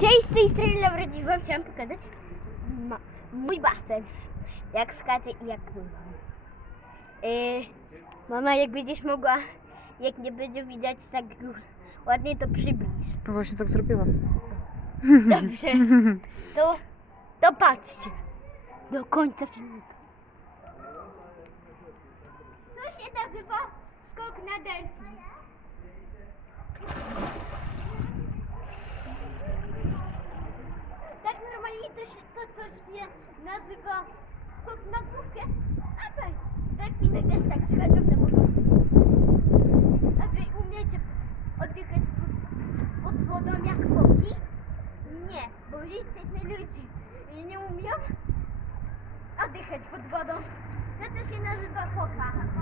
Cześć, z tej strony Laura, wam chciałam pokazać ma, mój basen. Jak skacze i jak pływa. Yy, mama, jak będziesz mogła, jak nie będzie widać tak ładnie, to przybliż. No właśnie tak zrobiłam. Dobrze. To, to patrzcie. Do końca filmu. To się nazywa skok na delfin. Tak normalnie to to coś się nazywa skok na główkę. A tak, delfiny też tak schodzą na mogą. A wy umiecie oddychać pod, wodą jak foki? Nie, bo jesteśmy ludzi i nie umiem oddychać pod wodą. To się nazywa foka.